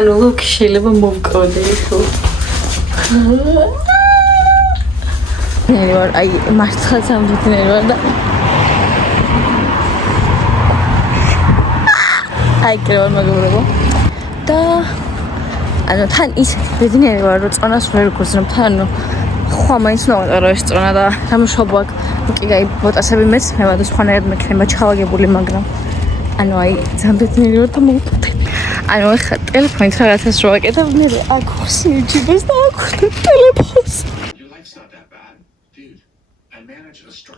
ანუ ლუკი შეიძლება მოვკოდე ხო? ნერვარ, აი მართლაც ამბობთ ნერვარ და აი კრევარ მაგობრებო და ანუ თან ისეთი ბედნიერი ვარ რომ წონას ვერ გუზნებ თან ხვა მაინც ნოვატარო ეს წონა და სამშობლო აქ კიგაი ბოტასები მეც მევა და სხვანაირად მექნება ჩავაგებული მაგრამ ანუ აი ძალიან ბედნიერი ვარ და მოვუწევ ანუ ახლა ტელეფონით რაღაცას რო ვაკეთებ მე აქ ხსნიჭიბეს და აქ ტელეფონს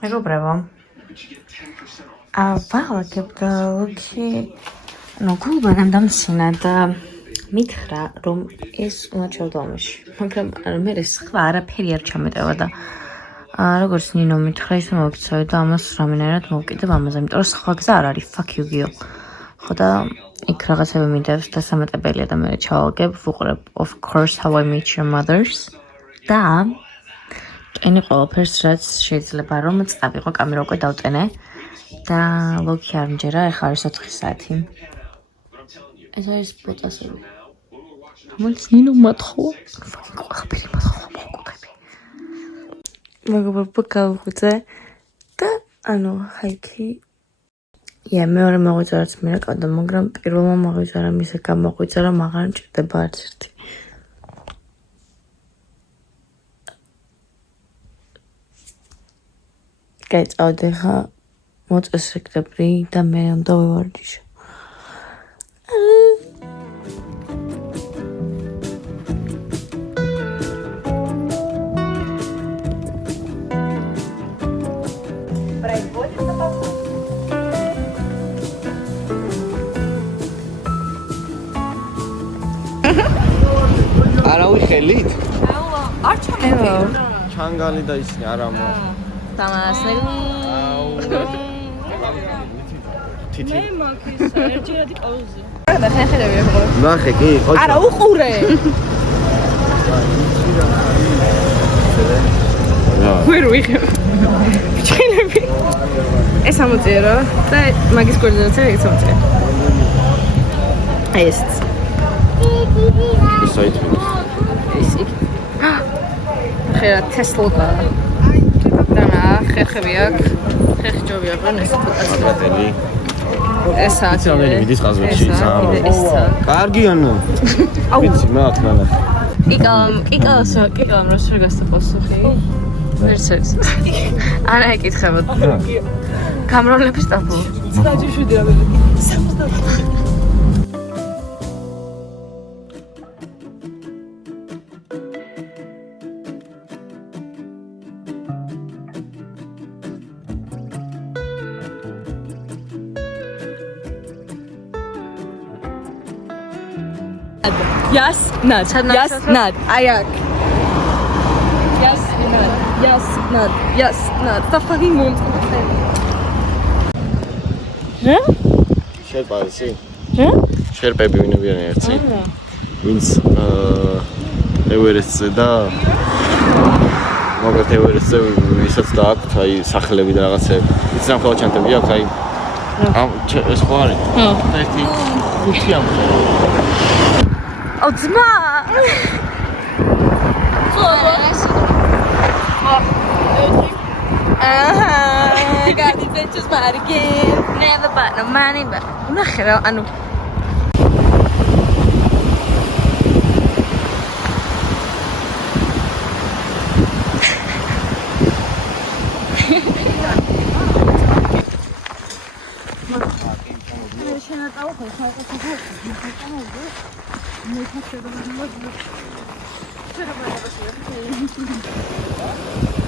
მეგობრებო ვაღლაკებ და ლუკი ну გულბანამ დამცინა და მითხრა რომ ეს უნდა ჩავდომაში მაგრამ მე ეს ხვა არაფერი არ ჩამეტევა და როგორც ნინო მითხრა ისე მოვიქცევი და ამას რამენერად მოვკიდებ ამაზე იმიტომ რომ სხვა გზა არ არის fuck you gio ხო და იქ რაღაცები მიდევს და სამატებელია და მე ჩავაგებ ვუყურებ of course how I met your mothers და ტენი ყველაფერს რაც შეიძლება რომ წავიღო კამერა უკვე დავტენე და ლოკი არ მჯერა ეხლა არის 4 საათი ეს არის ბოტასები რომელიც ნინო მათხოვა ფაკინგ ყველაფერი მათხოვა მოგუყები მეგობრებო გავხუძე და ანუ ჰაიკი მეორე მოღვიძარაც მე რაკავდა მაგრამ პირველმა მოღვიძარა მისე გამოღვიძარა მაგრამ მჭირდება არც ერთი გაიწავდი ხა მოწესრიგდები და მე უნდა ვივარჯიშო არავი ხელით? არ ჩამეფე ჩანგალი და ისინი არა მო დამასნელი თითი მე მაგის ერთჯერადი ყავზე. და ხედები ხო? ნახე კი, ხო. არა უყურე. ვერ ვიღებ. ჩხინები. ეს ამოწერა და მაგის კოორდინაცია ეს ამოწერა. აი ეს. ისაით ვინს. ეს იქ. ხერა თესლობა. და ხერხები აქვს. ხერხი ჯობი აქვს რომ ეს ბატელი. ესა. ცალმენი მიდის ყაზბეგში ძალიან. ესა. კარგი ანუ. ვიცი მაგ ნახე. კიკალამ რას ვერ გასწავლსახი? ვერცერს. არა ეკითხებოდ. გამრავლების ტაბო. საჯიშვიდი რა მე. 70. Yes, not. Yes, not. Ayak. Yes, not. Yes, not. Yes, not. Stop fucking mond. რა? შერპაისი? რა? შერპები ვინებიან ერთი? ვინც ევერესტზე და მოგეთ ევერესტზე ვისაც დააქვთ აი სახელები და რაღაცები. იცი რა ხოლმე ჩანტები აქვს აი ამ ეს ხო არის? ხო. ერთი ხუთი ამ ო ძმა! got these bitches mad again. Never bought no money, but ნახე რა, ანუ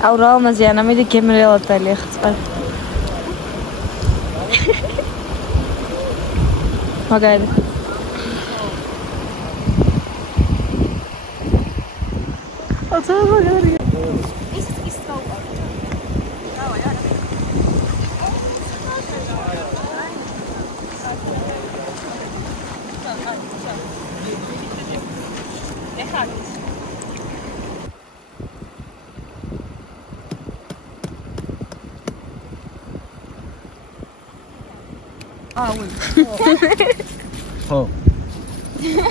აუ რა ამაზე ანამედი გემრიელად დალია ხწყალ მაგარი აცა მაგარი ის გაუყარ დავა არა ხო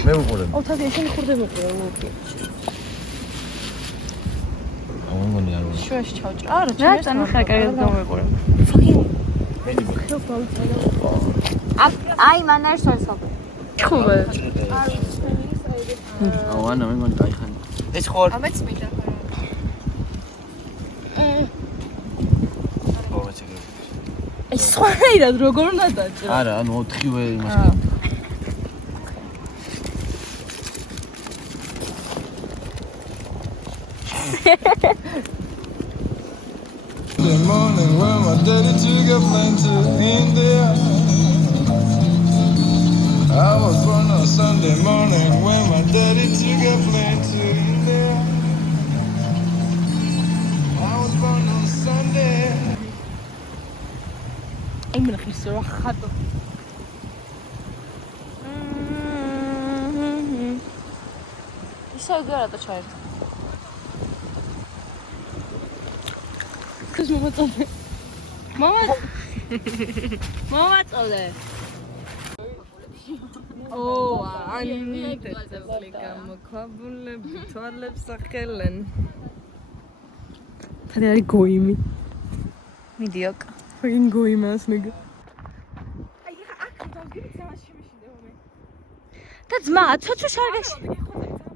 მე უყურებ. ოთახი შენ ხურდე მოყურე ლოკი. ამონი არ ვარ. შუაში ჩავჭრა. არა, ჩემს ხარ კარგად გამოვიყურე. აი მან არ შეიძლება. ხუბე. ანა მე მგონი кайხანი. ეს ხო არ ამეც მინდა ხარ. ეს სხვანაირად როგორ უნდა დაჭრა? არა, ანუ 4-ვე იმას. The morning when my daddy took a plane to India. I was born on Sunday morning when my daddy took a plane to India. I was born on Sunday. აი მე ხისო რა ხატო. ისე გარა და ჩაერთ. ქუს მომაწოდე. მომაწოდე. ო, ani თეთრ გამოქვაბულები თვალებს ახელენ. თადე არის გოიმი. მიდიოკ. Fucking goimas, nigga. Ay, აქ დავგირი ძამაში მიშინდება მე. და ძმა, ცოცო შარგეში.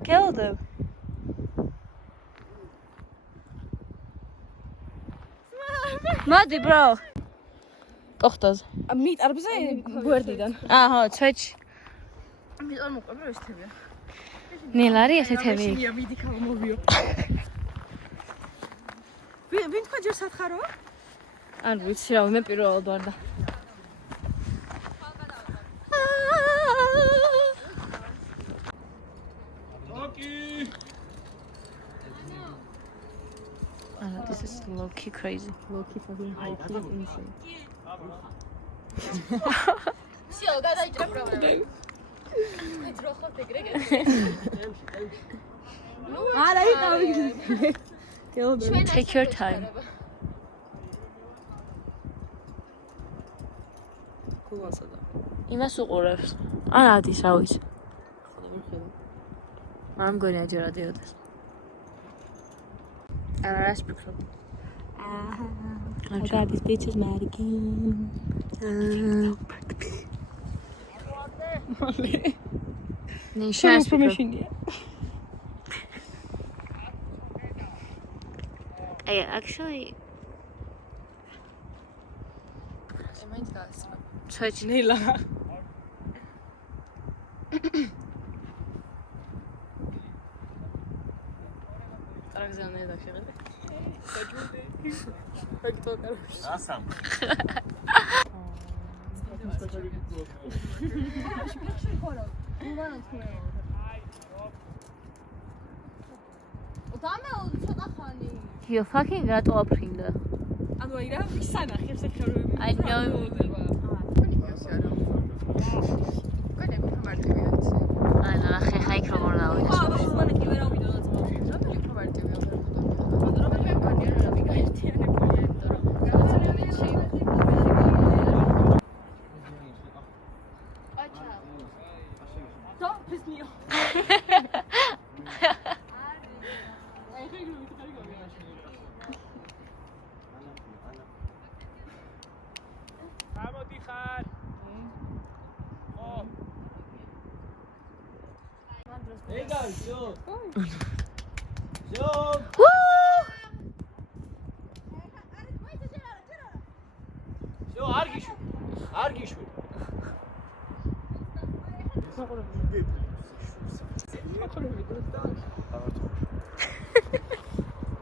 გელოდებ. მოდი, bro. კოხტაზე. მიტარბზე გვერდიდან. აჰო, ცვეჩი. მიტარ მოყვება ეს თებია. ნელარი ესეთები. შენია მიდი გამოვიო. ვინ თქვა ჯერ სათხარო? არ ვიცი რა, მე პირველად ვარ და. This is low-key crazy. Low-key fucking high-key insane. Всё, гадайте проблему. Трохи тегрегე. არა, იყავი. Take your time. კულასა და. იმას უყურებს. არ ადის რა ვიცი. არ მგონია ჯერ ადიოდეს. რას ფიქრობ? I got these bitches mad again. Ne şans Informationია. Actually მაინც გასწრა. Switch. ნელა. Тарагზანე დაშეღე. გაჯვდე. ფაქტო კაროშ. ასამ. You fucking rato აფრინდა. ანუ აი რა ვისანახი ეს ხელოვანი. I know. კანეკო მარტივია იცი. აი რა ხე ჰაიქ როგორ დავიდეს. აა, მან კი ვერ ავიდო და ძმა. რატო მარტივია ვერ ხდება. მაგრამ მე მგონია რა მიგაერთიანებია, იმიტომ რომ გადაცემებში აჩა. და ფესნიო.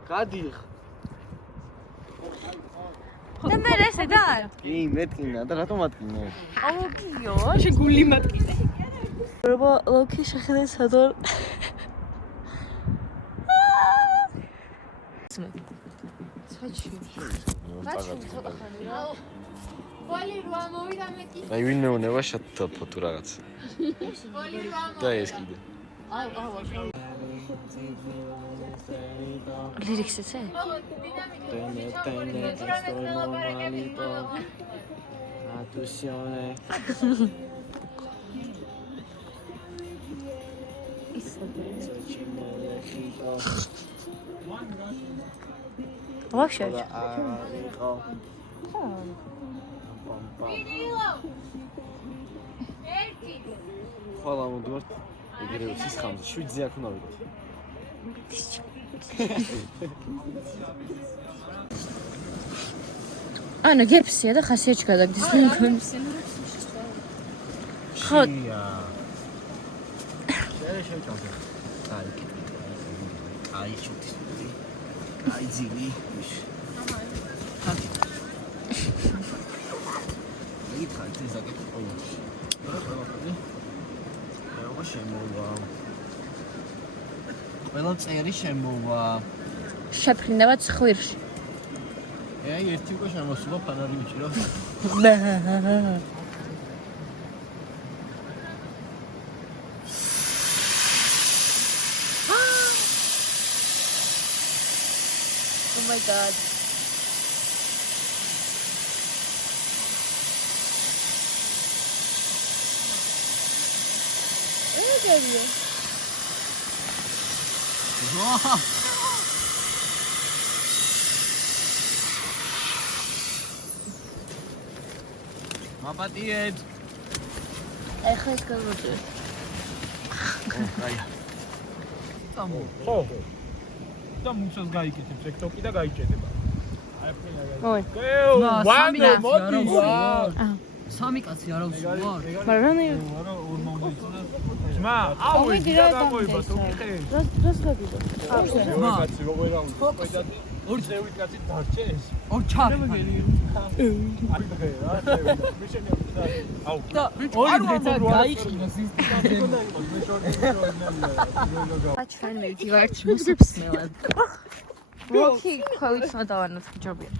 გადიხ. და მე ესე და კი, მეტკინა და რატომ ატკინე? აუგიო. შენ გული მატკინე. როა ლოკი შეხედე სადორ. ვალი რა მოვიდა მე კი. აი ვინ მეუნება შატ ფოტო რაღაც. ვალი რა და ეს კიდე. Lyrics იცი? Вообще. Ხვალ ამოდვართ ეგრევე სისხლამდე 7-ზე აქ უნდა ვიყოთ. ანა გერფსია და ხასიათი გადაგდის მგონს. ხო. აი ჩუტი. აი ძილი. იგი ხალხი ზაკეთ ყოველში. შემოვა. ყველა წერი შემოვა. შეფრინდება ცხვირში. აი ერთი უკვე შემოსულა ფანარი მიჭირო. Oh my god. Geliyor. Mapatiet. Ეხლა ეს გავუწევ. აი. ხო. და მუშას გაიგეთებ TikTok-ი და გაიჭედება. აი ой. ვანო მოდი. სამი კაცი არა უსულვარ. მაგრამ რა ძმა, აუ ის და გამოივა თუკი. დროს გაგიდო. ძმა, კაცი როგორ რა ორი წევრი კაცი დარჩეს. ორ ჩარი. აი დღე რა, მიშენი აუ. ორი დღე გაიხინა ის. ჩვენ მივდივართ მოსწმელად. როკი ყოველთვის დავანოთ ჯობია.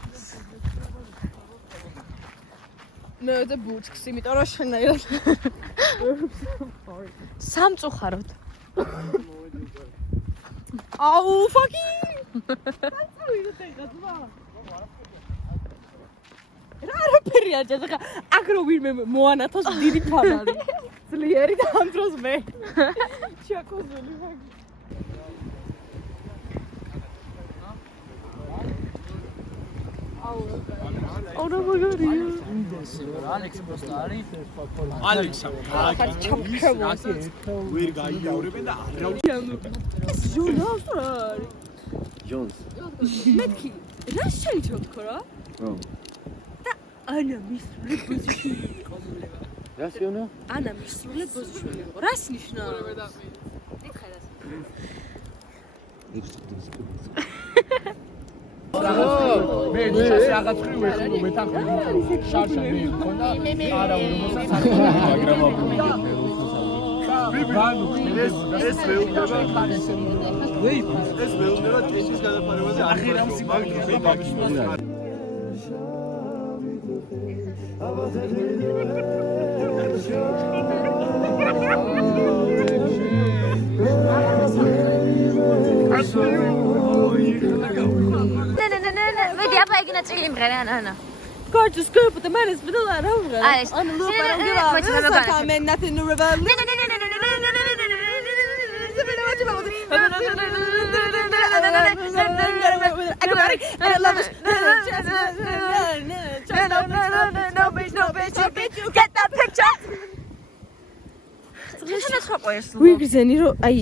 მე და ბუჩქს, იმიტომ რომ შენაირად სამწუხაროდ. აუ ფაკი რა არაფერია ჯახა აქ რო ვინმე მოანათოს დიდი ფანარი ძლიერი და ამ დროს მე ჩაკოზული ფაკი აუ მაგარი ალექს просто არის ალექსა ვერ გაიაურებენ და ჟურნალს რა არის ჯონს. მეთქი რა შეიძლება თქო რა რომ და ანა მისული ბოზიშვილი იყო რა შეუნა? ანა მისული ბოზიშვილი იყო რას ნიშნავს მე რაღაც ხრი ვეხო მეთანხმე შარშა მე მქონდა არა რომელსაც არ მაგრამ ბანუ ეს მეუბნება ეს მეუბნება ტვიჩის გადაფარებაზე ახირამ სიმაგრე მაგიშნას ვედი აბა ეგინა წილი მღერე ანა gorgeous girl but the man is middle and over არის on the loop I don't give a come in nothing to revel I love it no bitch you get that picture ვიგზენი რომ აი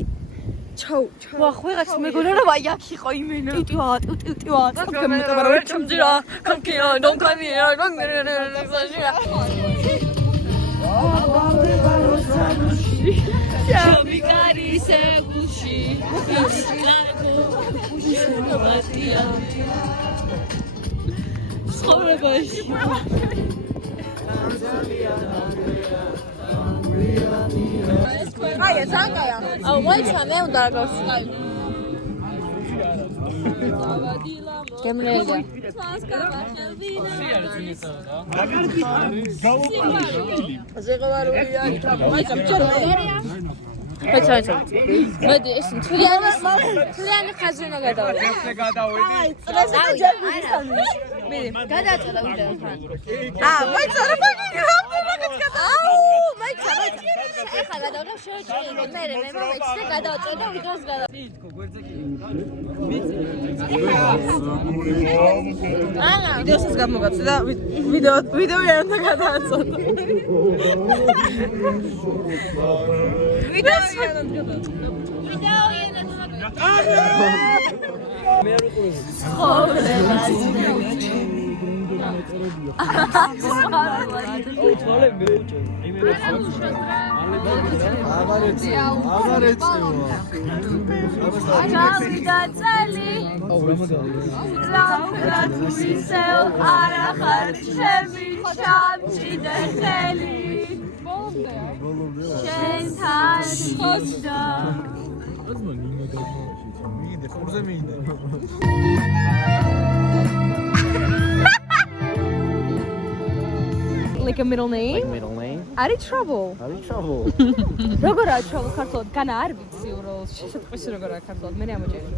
ჩაუ ვახ ვიღაც მეგონა რომ აი აქ იყო იმენა ტიტივა კომენტაბარა ჩამძირა კომკია დონკანია გონგერა შაბიკარი სეგუში კარკო შენობატია ცხოვრებაში აი ზანგაია აუ მოიცა მე უნდა რა გავსკაი გემრედა ზეღავარულია აი გამჭერია ხეცაცა მედი ეს თლიანი ხაზი უნდა გადავიდე ესე გადავედი წრესა ჯერმისანი მე გადაწოდა ვიდეო ხან მოიცა რა ფაკი აუ ეხლა გადავდო შეჭრილი მე მომეცი და გადავწვე და ვიდროს გადა ვიდეოსაც გამოგაცე და ვიდეო ერთად გადააწოდა. ვიდეო like a middle name? Middle name. Are trouble? Are you trouble? როგორაა trouble ქართულად? განა არ ვიცი უბრალოდ შეშეთყვისი როგორაა ქართულად? მე ამოჭერი.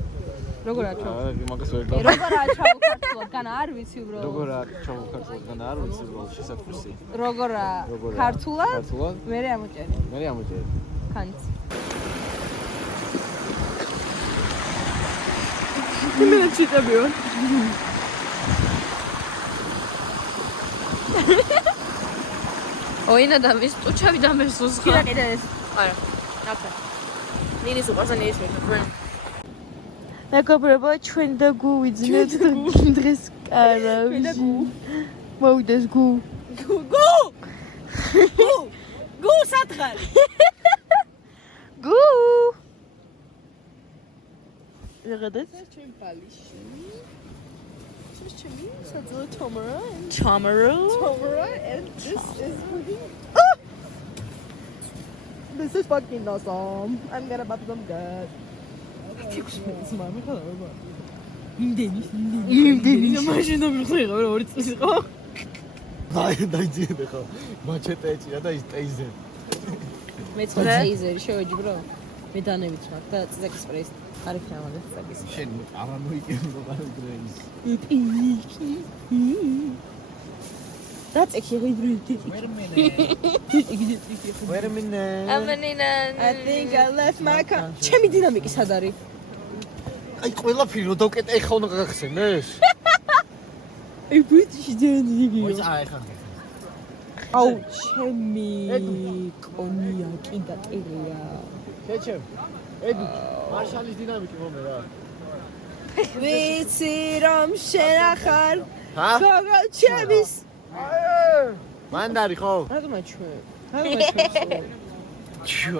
როგორაა trouble? მაგას ვერ გავ. როგორაა trouble ქართულად? განა არ ვიცი უბრალოდ. როგორაა trouble ქართულად? განა არ ვიცი უბრალოდ შესაძფრისი. როგორაა ქართულად? ქართულად? მე ამოჭერი. მე ამოჭერი. კანც. მე ჩიტებიო. ოინა და მის ტუჩავი და მე სულს ხარ. კიდე ეს. არა. აფა. ნინის უყურსა ნინის მეკროფონი. მეგობრებო, ჩვენ და გუ ვიძინეთ დღეს კარავს. და გუ. მოვიდეს გუ. გუ სათხარ. გუ. რაგადაც ჩვენ პალიში. Tomorrow and this is this is fucking awesome. I'm gonna buy some good. მაშინა მიხდება რა ორი წელი ხო? დაიძიე ხა. მაჩეტე ეჭირა და ის ტეიზერ. მეც ტეიზერი შევეჯიბრო. მე დანევით რა და წაკის პრეს. არ იქნება წაკის. შენ არა მოიგებო ბარგრეის. That's actually really tricky. Wait a minute. ამენინა I think I left my car. ჩემი დინამიკი სად არის? აი ყველაფერი რო დავკეტე ეხა უნდა გაგახსენეს. აი ბიჭი დინამიკი. მოიცა ეხა. აუ ჩემი კონიაკი და ტერია. შეჩემ. ედი მარშალის დინამიკი მომე რა. ვიცი რომ შენ ახარ ჰა? გოგო ჩემის მანდარი ხო? რატომ ჩვენ?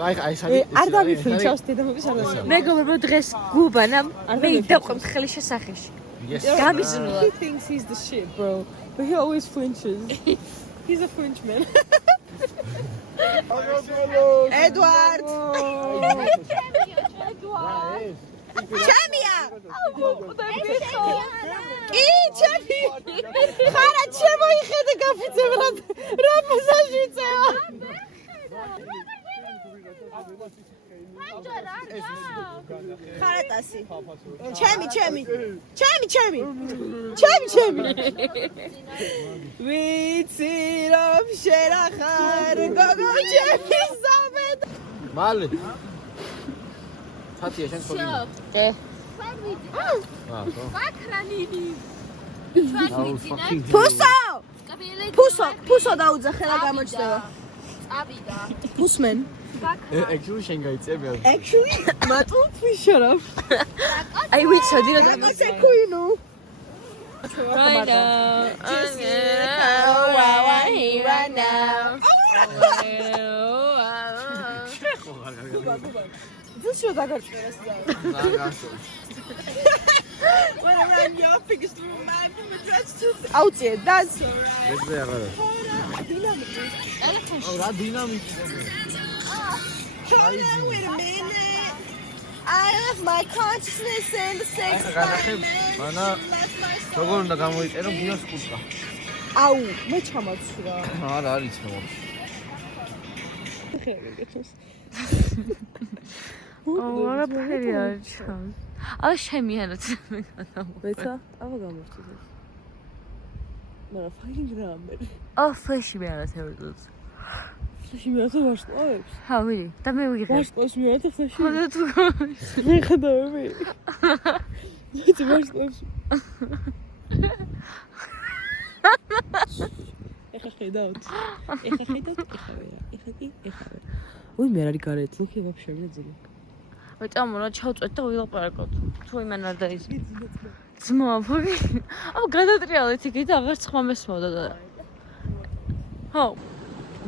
აი სარი. არ დამიფრინჩავს დინამიკის არ დამიფრინჩავს. მეგობრებო დღეს გუბანამ მე დავყვე მხელი შესახეში. გამიზნულა. He thinks he's the shit, bro. But he always flinches. He's a Frenchman. Edward! Chamia! კი, ჩემი! ხარა ჩემო იხედე გაფიცებრად. რა მასაჟი წევა? ხარატასი. ჩემი. ვიცი რომ შენ ახარ გოგო ჩემი სამედ. მალე. ფათია შენ ხოდი. კე. ფუსო დაუძახელა გამოჩნდება. წავიდა. ფუსმენ. Actually შენ გაიწებია. Actually, მატულ ფიშერა. აი ვიცოდი რა გაგოცე ქუინო. Right now. This should have got When around your fingers through my dress too. Out here, that's მეძე აღარა. რა დინამიკი. Hold on, wait a minute. I left my consciousness in the sex environment. Mana როგორ უნდა გამოიწერო გიოს კუთხა. აუ, მე ჩამაცურა. არა არის ხო. არა ფერი არ ჩან. აი შემიანაც მე გადამო. მეცა, აბა გამოვწოდე. მაგრამ fucking grammar. ოფში მე არა თეორიულად. ხსაში მეათე ვარსკვლავებს. ჰა, ვიდი. და მე ვიღებ. ვარსკვლავს მეათე ხსაში. ხოდა თუ მე ხედავები. მეც ვარსკვლავს. ეხა ხედავთ. ეხა ვერა. ეხა. ой, მე არის გარეთ, ლუქი ვაფშე მე ძილი. აი წამო რა ჩავწვეთ და ვილაპარაკოთ. თუ იმან არ დაის. ძმა, ფოგი. აუ გადატრიალეთ იქ და აღარც ხმა მესმოდა და. ჰო.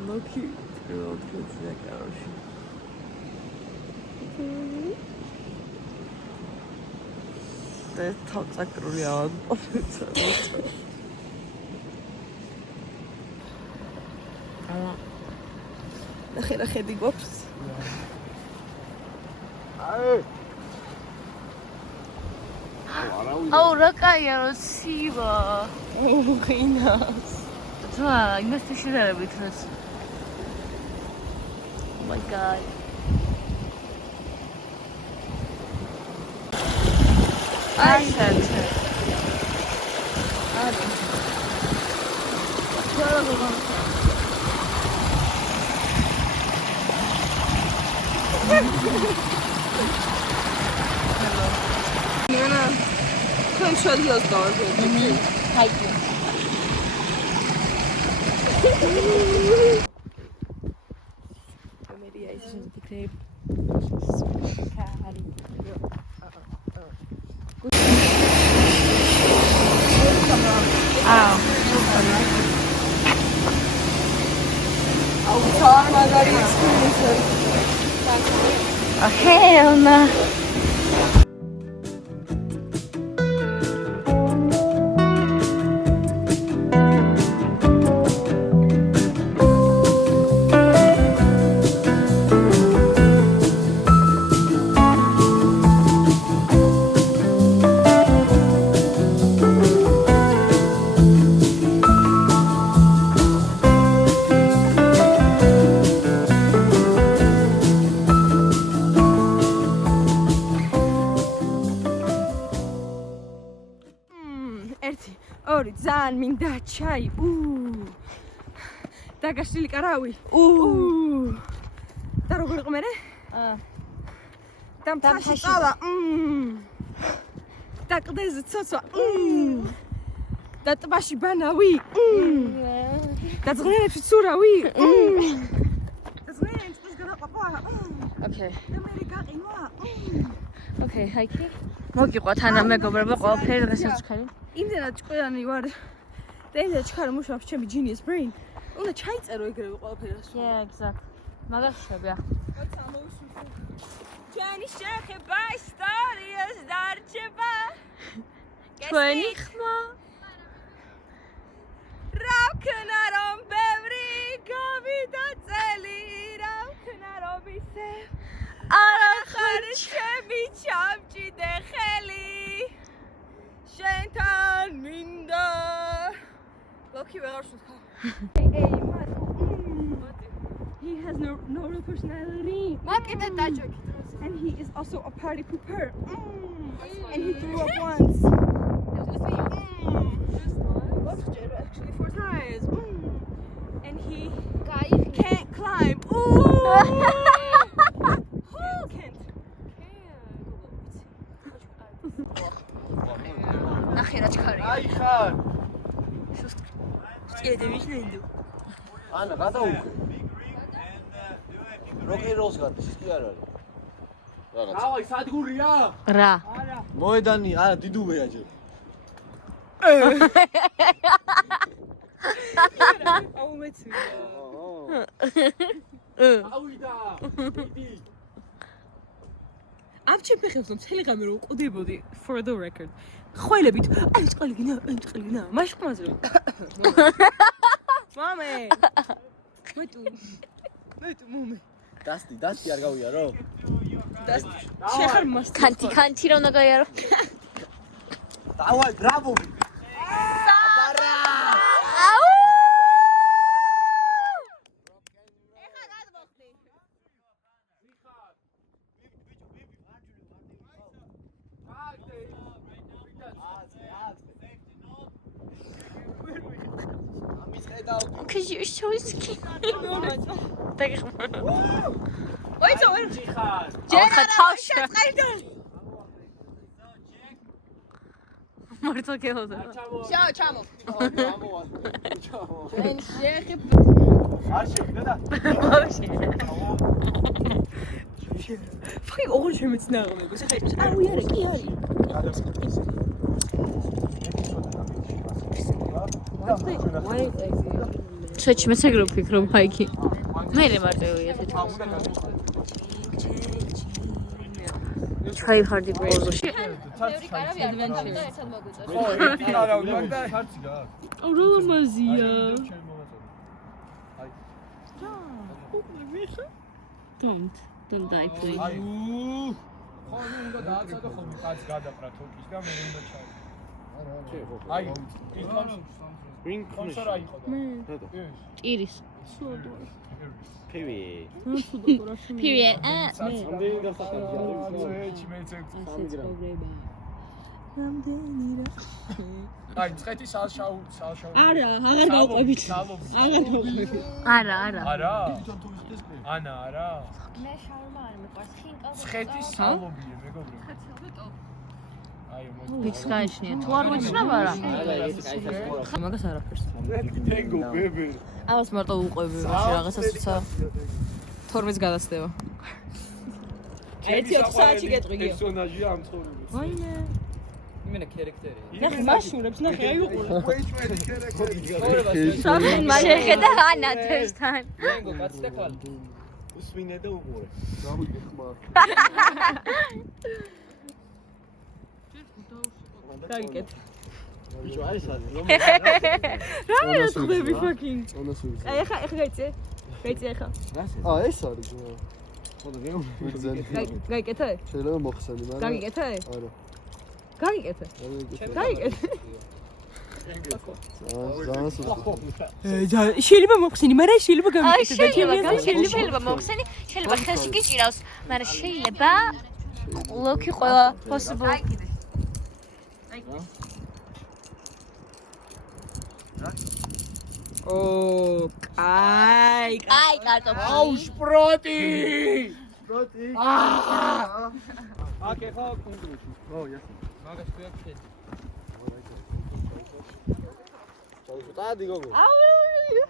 ლუქი პირველად გეძია კაროში. და თავწაკრული ავადმყოფეცა. ნახე რა ხედი გვაქვს. აუ რა კაია რო ცივა. უღინავს. ძმა, იმასთან შედარებით რას. Oh my god. აი საერთოდ. აი. ნანა. თქვენ შოდილოს გავარჯობთ. Хайки. Камерია ის შეგდიქნებ. კარი. აუ თარმაგარი ექსპერიენსი. Hell no. ორი ძალიან მინდა ჩაი. დაგაშლილი კარავი. და როგორ იყო მერე? და მთაში ყავა. და კლდეზე ცოცვა. და ტბაში ბანავი. და ზღერებში ცურავი. და ზღერებში წყლის გადაყვა. Okay. და მე გაყინვა. Okay, Хайки. მოგიყვათ ანა მეგობრებო, ყველაფერი დღესაც ხარი. იმდენად ჭკვიანი ვარ. და იმდენად ჩქარა მუშაობს ჩემი genius brain. უნდა ჩაიწერო ეგრევე ყველაფერი ასე. Yeah, exactly. მაგას შვები ახლა. როცა მოვისურვო. ჩვენი შეხება ისტორიას დარჩება. ჩვენი ხმა. რა ვქნა რომ ბევრი გავიდა წელი, რა ვქნა რომ ისე არა ხარ ჩემი ჩამჭიდე ხელი. შენთან მინდა ლოქი ვეღარ შევხა. He has no real personality. მაკიდე დაჭოქი. And he is also a party pooper. And he threw up once. Actually 4 times. And he can't climb. Who can't? ნახე რა ჩქარი. აი ხარ. Scared of me. ანა გადაუკვე. როკ-ენ-როლს გადის, ის კი არ არის. რაღაც. დავაი სადგურია? რა. მოედანი, არა, დიდუბეა ჯერ. აუ მეცი. ავიდა. დიდი. ამ ჩემფეხებს რომ მთელი ღამე რო უყდებოდი for the record. ხველებით, აი წყალიგინა, მაშყმაზე რომ. მამე. მეტუ მომე. დასტი არ გავიარო? შეხარ მას. კანტი რა უნდა გაიარო? დავაი, ბრავო. Because you're so skinny. მარტო გელოდა. ჩამო.ენ შეხებ არ შევიდა და ფრი ოღონდ შემეცნა აღმეგო. ხა აუ არა კი არის. Çeçme segrup fikrim hayki. Nereye var diyor ya seçme. Çay hardi bozu. ბევრი კარავი არ გაგდა ერთად მოგვიწევს. ხო, ერთი კარავი მაგ და ხარცი რა. როლამაზია. Don't die please. აი, ხო, ნუ უნდა დააცადო ხოლმე კაც გადაყრა თოკის და მე უნდა ჩავ. აი, ის კონსორა იყო და. Iris. Привет. Period. ამდენი დასახელია. აი, წეთი სალშაუ. არა, აღარ გავყვებით. აღარ გავყვებით. Არა. არა? ანა, არა? მე შარმა არ მიყვარს ხინკალს. წეთი სალობიე, მეგობრებო. აი, Which გაიჩნია? თუ არ ვიცნობ არა? მაგას არაფერს. ტენგო ბები. ამას მარტო უყვები მაშინ რაღაცას თუცა 12-ს გადაცდება. აი 4 საათში გეტყვი. პერსონაჟი ამ ცხოვრების. ვაიმე. იმენა ქერექტერი. ნახე მაშურებს, ნახე აი უყურე. შეხედა ანა თესთან. მენგო კაცი და ქალი. უსმინე და უყურე. გამიგე ხმა. გაიგეთ. ბიჭო არის არის რომ რა არის ხდები fucking. აი ხა გაიწე. გაიწე ხა. ეს არის ხოდა გეუბნები გაიგეთე? შეიძლება მოხსენი მაგრამ გაიგეთე? არა გაიგეთე? გაიგეთე? შეიძლება მოხსენი, მაგრამ შეიძლება გამიგეთე და შეიძლება მოხსენი, შეიძლება ხელში გიჭირავს, მაგრამ შეიძლება ლოკი ყველა possible. ო, კაი კარტოფი. აუ, შპროტი! აკე ხო კონდუში. ო იასი მაგას ქვია ქედი. დადი გოგო. ვაი.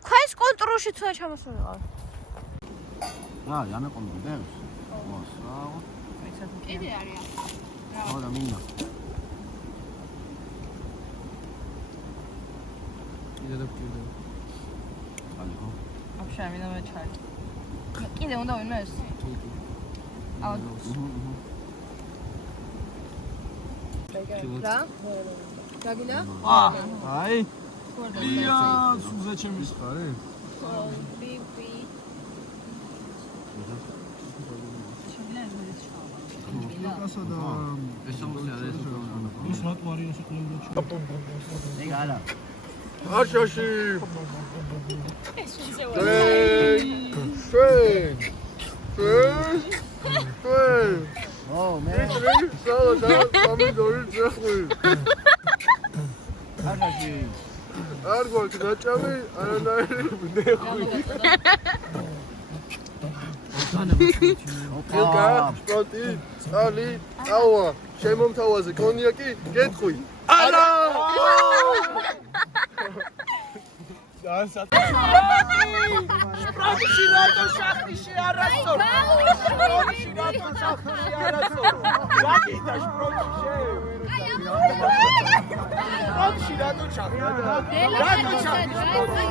თქვენს კონტროლში თუ ჩამოსულიყავ. რა, යამეყოლები? მოსაო. კიდე არის. ხო და მინდა. კიდე და კიდე. ალო. აფშა მინდა მე ჩაი. კიდე უნდა ვინმე ეს. აუ. რა? გაგინა? აი ია, სუზა ჩემის ხარი? ბიბი. ასა და ესამოსი არის ის რატვარი ასე ყოლები ეგ არა. აშაში. ო, მე აშაში. არ გვაქვს დაჭამი არანაირი ნეხვი ოკა სპოტი წალი ავა შემომთავაზე კონიაკი გეტყვი არა სპროტში რატო შახტიში არასწორო? სპროტში რატო შახტიში არასწორო? გაკიდა სპროტში. სპროტში რატო შახტი? რატო შახტი სპროტში?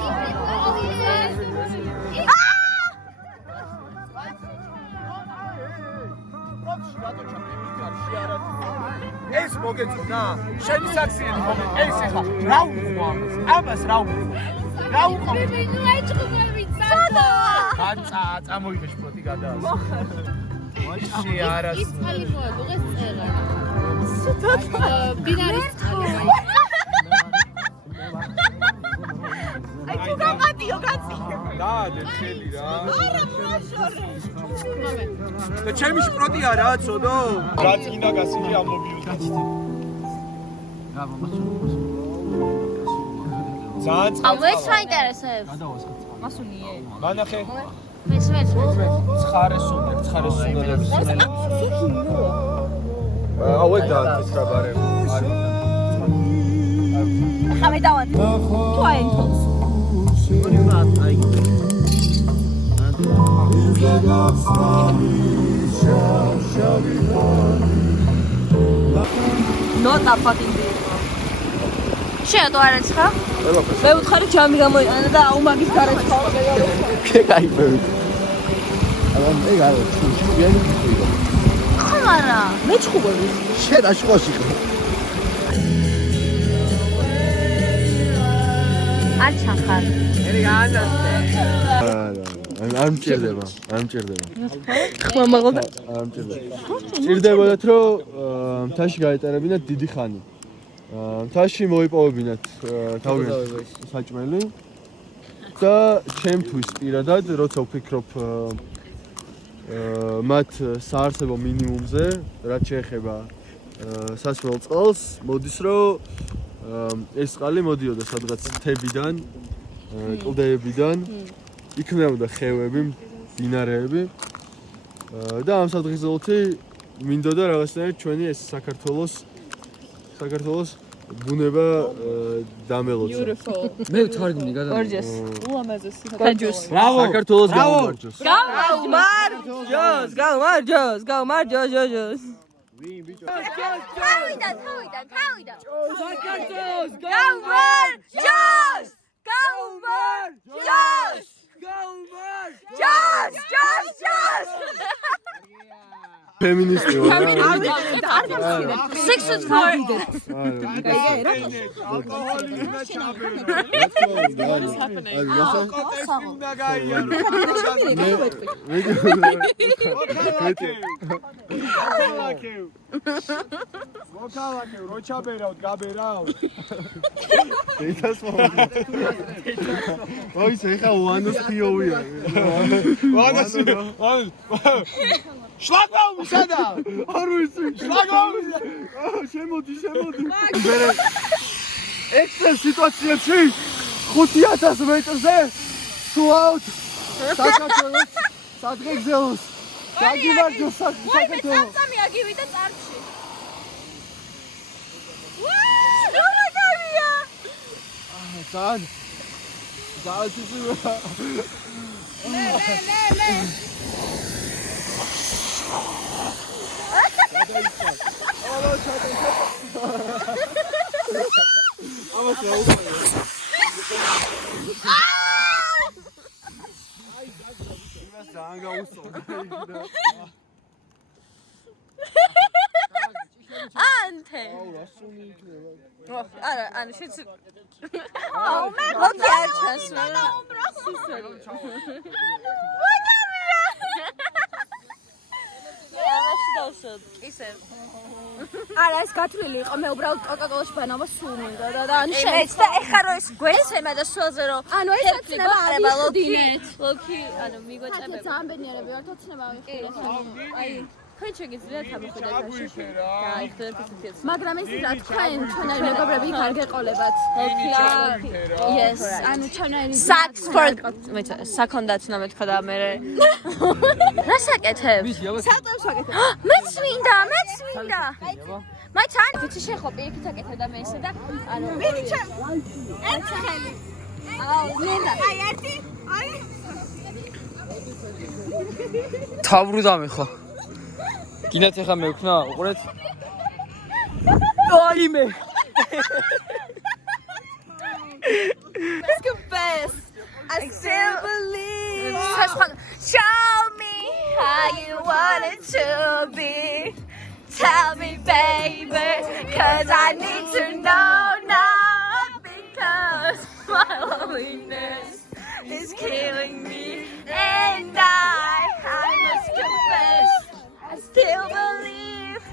სპროტში რატო შახტი? მიკარში არასწორო. ეს მოგეწონა. შენი საქსიერი მომე. ეს ეხა რა უყვა? ამას რა უყვა? რა უყვა? ნუ აიჭყობები წადა. განცა წამოიღე სპროტი გადაა. ვაი არას. ის ხალი მოა, დღეს წერა. ბინარის წყალი. გაადე ხელი რა. და ჩემი შპროტი არა, ცოდო? რაც გინდა გასული ამობიუდი. რა მომავალ. ძალიან აუ ეს მაინტერესებს. მასუნიე. მანახე. მეც. ცხარე სუნდების. აუ ეგ დააწყეს რა ბარემ. ხა მე დავად. თუ აი Not a fucking deal. შენ თუ არ ეცხა? მე ვთხარი ჯამი გამოიყენა და აუმაგის გარეთ ხავდა. კაიფები. ანუ ეგ არა, შუიანი ხდება. ხო არა. მე ჩხუბები. შენ აშუაში ხარ. არ ჩახარ. არ მჭირდება. ხმა მაგალდა. არ მჭირდება. ჭირდებოდათ რომ მთაში გაეტარებინათ დიდი ხანი. მთაში მოიპოვებინათ თავიანთი საჭმელი და ჩემთვის პირადად როცა ვფიქრობ მათ საარსებო მინიმუმზე, რაც შეეხება სასმელ წყალს, მოდის რომ ეს წყალი მოდიოდა სადღაც მთებიდან, კლდეებიდან, იქნებოდა ხევები, მდინარეები და ამ სადღიზოლთი მინდოდა რაღაცნაირად ჩვენი ეს საქართველოს ბუნება დამელოცა. მე ვთარგმნი გადა. ორჯეს. ულამაზესი. გაჯოს. საქართველოს გამარჯოს. გამარჯოს. თავიდან. საქართველოს ფემინისტი ვარ. Six foot four. მოქალაქე, რო ჩაბერავ, გაბერავ. ოი, ეხა უანოს ფიოვია. შლაგბაუმი სადა? არ ვიცი. შლაგბაუმი. შემოდი. ექსტრემ სიტუაციებში 5000 მეტრზე სუაუთ საქართველოს სადღეგრძელოს. გაგიმარჯოს საქართველოს. სამი აგივიდა წარში. ძალიან ცივია. ლე. ანთე. არა, ანუ შეც აუ მე გოქი არ ჩანს მე. ისე. არა ეს გათვლილი იყო მე უბრალოდ კოკაკოლაში ბანავა სულ მინდა და ანუ მეც და ეხა რო ეს გვესემა და სულზე რო ანუ ეს ოცნება ავიხდინეთ. ლოქი ანუ მიგვეწებება. ძალიან ბედნიერები ვართ ოცნება ავიხდინეთ. აი თქვენ შეგიძლიათ ამოხედათ მაშინ. გაიხდეთ ისეთი. მაგრამ ეს რა თქვენ ჩვენარი მეგობრები იქ არ გეყოლებათ. Yes, ანუ ჩვენარი Sucks for საქონდაც ნამეთქვა და მე. რა საკეთებ? სატოს ვაკეთებ. მეც მინდა. მაიც არ ვიცი შეხო პირიქით აკეთებ და მე ესე და ანუ მიდი ჩა. ერთი ხელი. აუ, მინდა. აი ერთი. აი. თავრუდამი ხო? გინდათ ახლა მე ვქნა, უყურეთ. აიმე. Let's go best. I still believe. Show me how you want it to be. Tell me, baby, 'cause I need to know now. Because my loneliness is killing me, and I must confess, I still believe.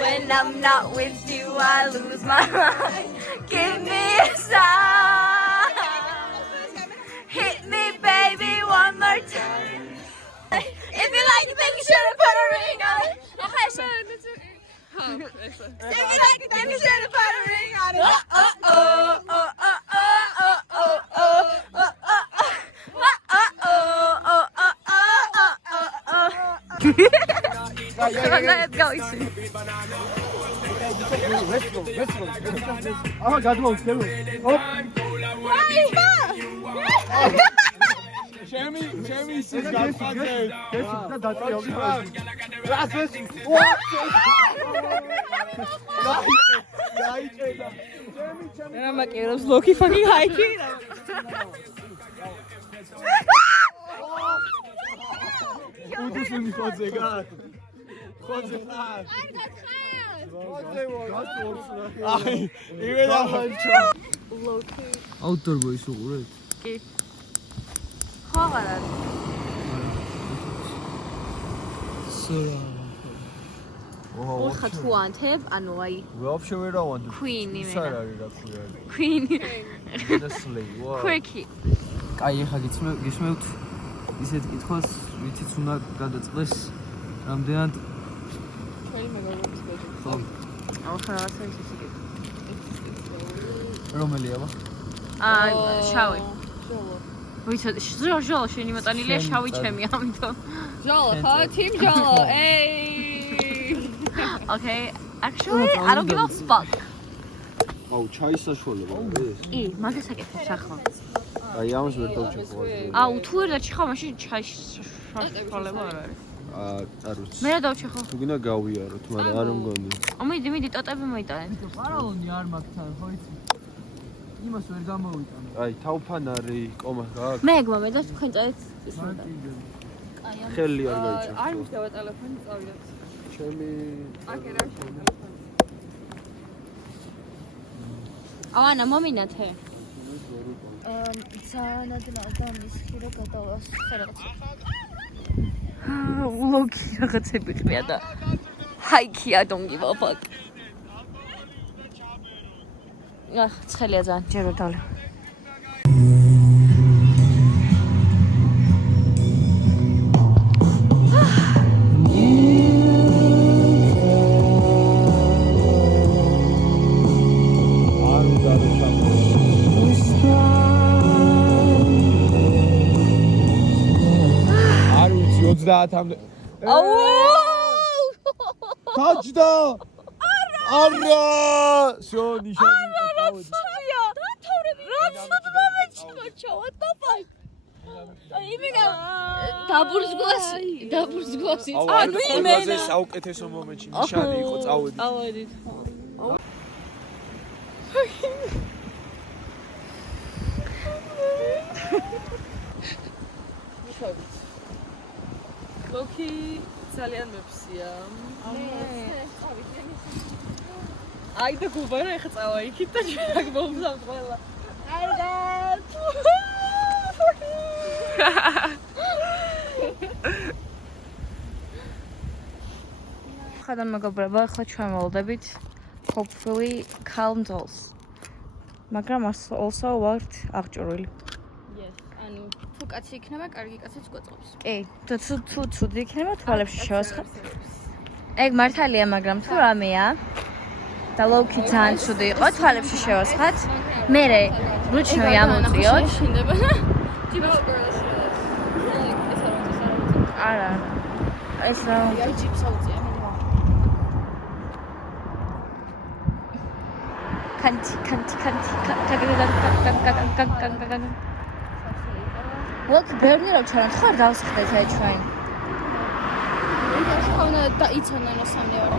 When I'm not with you, I lose my mind. Give me a sign. Hit აჰა გადმოვწევ. ჩემი ისის გადმაზე. ეს და დაწევი. რას ეს? დაიჭედა. რა მაკერობს ლოკი ფაკინგ ჰაიკი. უდის მიხოძე გარ. ხოძე ხარ. აი, ივენა ხანჩა. აუთდორ ბოის უყურეთ? კი. ხო არა. სორა. ოხა თუ ანთებ, ანუ აი Вообще ვერ ავანდებ. Queen-ი სარ არის რა ქვია. Queen-ი. Honestly, wow. Quirky. კაი, ახლა გისმევთ ისეთ კითხვას, ვიცით უნდა გადაწყდეს რამდენად ჩვენი მეგობრობის ბეჭდი. ხო, ახლა რაღაცა ის ისე. რომელი აბა? შავი. ვიცოდი, ჟოლო შენი მოტანილია შავი ჩემი, ამიტომ. ჟოლო, ხო, team ჟოლო. Ey. Okay, actually, I don't give a fuck. აუ, ჩაის საშუალება ეს. კი, მაგას აკეთებს ახლა. აი, ამას ვერ დავჭერხო. აუ, თუ ვერ დაჭიხავ, მაშინ ჩაის საშუალება არ არის. არ ვიცი. მე რა დავჭიხო? თუ გინდა გავიაროთ, მაგრამ არ მგონი. მიდი, ტოტები მოიტანეთ. ფარაონი არ მაგთან, ხო იცი? იმას ვერ გამოვიტანო. აი, თავფანარი, კომა გაქვს. მე გმომე და თქვენ წაით ის უნდა. ხელი არ გაიჭირს. არ მისდევა ტელეფონი წავიდეთ. ჩემი აკერა ანა მომინათე ძალიან გამისხი რა გადავას რაღაც ლოგი რაღაცები ყრია და ჰაიკი I don't give a fuck ცხელია ძალიან ჯერ ვერ დავლე ამდე. აუ! დაჭდა! არა! შო ნიშანი დავდი. what the fuck? იმიგა დაბურზგლასი. ანუ იმენა საუკეთესო მომენტში ნიშანი იყო წავედი. წავედით. ლოკი ძალიან მეფსია. აი და გუბარა ეხა წავა იქით და ჩვენ მოვზავ ყველა. კარგად. ხადა მეგობრებო, ახლა ჩვენ ველოდებით hopefully calm dolls. მაგრამ also ვართ აღჭურვილი. ანუ თუ კაცი იქნება, კარგი კაციც გვაწყობს. კი, თუ ცუდი იქნება, თვალებში შევასხებ. ეგ მართალია, მაგრამ თუ რამეა და ლოუკი ძალიან ცუდი იყო, თვალებში შევასხათ. მერე რუჩნოვი ამოწიოთ. არა. ეს რა? ჯიპს აუწია მე. კანტი. ლოუკი ბერნერო ჩარან ხარ დავსხდეთ აი ჩვენ. ეს ხონა დაიცანა ნასამნე ვარ.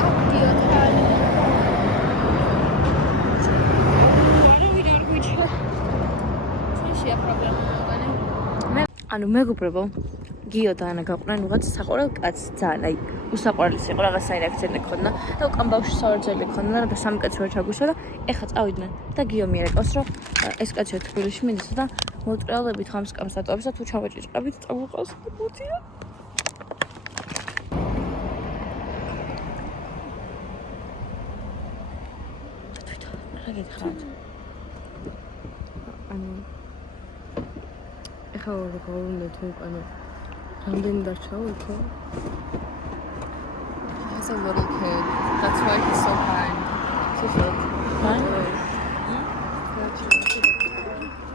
კაპტიო თან. შეიძლება პრობლემა მოგანე. ანუ მეგობრებო, გიო და ანა გაყვნენ უღაც საყვარელ კაცს ძალიან, აი უსაყვარლესი იყო რაღაცაი აქცენტი ქონდა და უკან ბავშვი სავარჯელი ქონდა და სამი კაცი ვერ ჩაგუშვა და ეხა წავიდნენ და გიო მიერეკავს რომ ეს კაცი თბილისში მიდის და მოუტრიალდებით ხამ სკამს დატოვებს და თუ ჩავაჭიჭყებით წავუყავს და მოდია რა გითხართ ანუ ეხლა გავუნდეთ უკან რამდენი დარჩაო იქო a little kid. That's why he's so kind. So sweet.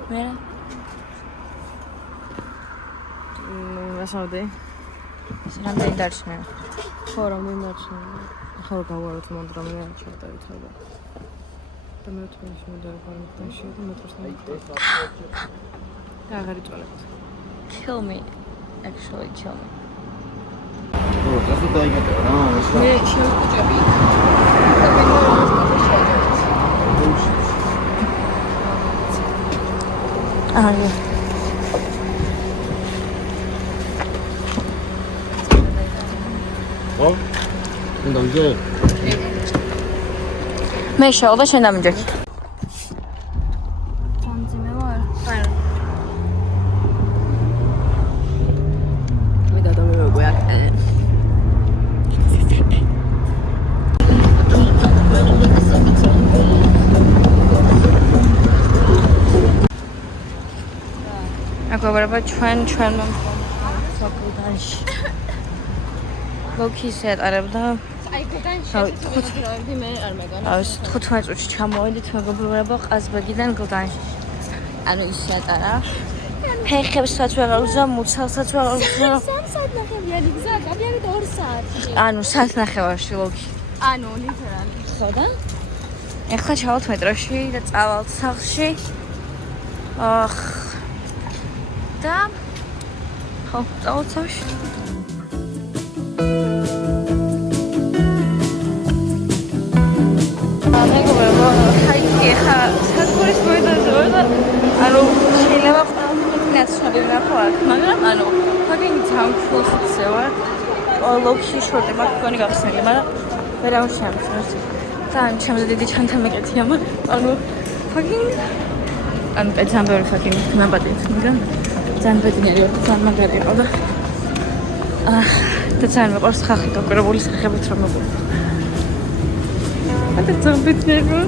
მე მესამედი. რამდენი დარჩნენ? ხო, რამდენი დარჩნენ? ახლა გავაროთ მანდ რამე ჩავდავითარდა. და მე თვითონ შემოდევარ პანიკაში და მეტროს ნახე. და აღარ იწვალებთ. Kill me. Actually kill me. გასულ დაიგეთ რა მე შევწუჭები. და მე აი. ხო? უნდა ვიძე? მე შევდა შენ დამიჯექი. ძამძიმე ვარ. არა. მე და მე მეგოია. აკობრება ჩვენ საკუთანში. ლოქი შეატარებდა. აი გდანში მე არ მეგონა. აი 15 წუთში ჩამოვედით მეგობრებო ყაზბეგიდან გლდანში. ანუ ის შეატარა. ფეხებსაც ვეღარ უზა, მუცელსაც ვეღარ უზა. 3 საათნახევარი გზა, გაბიარე 2 საათი. ანუ საათნახევარში ლოქი. ანუ ლითერალი. ხო და? ეხლა ჩავალთ მეტროში და წავალთ სახლში. ახ. და ხო, წავალთ სახლში. მეგობრებო, ხაიქი ხა სადგურის მოედანზე ვარ და ანუ შეიძლება ნაცნობი ნახო აქ, მაგრამ ანუ ფაგინი ძამფულზე ვარ. ლოქში შორტი მაქვს გონი გახსნილი, მაგრამ ვერ ამშემს. და ამ ჩემზე დიდი ჩანთა მეკეთია, მაგრამ ანუ ფაგინი ანუ ძალიან ბევრი ფაგინი ნაბადით, მაგრამ ძალიან ბედნიერი ვარ, ძალიან მაგარი იყო და და ძალიან მეყვარს ხალხი დაკვრებული სახებით რომ მოყვება. და ძალიან ბედნიერი ვარ.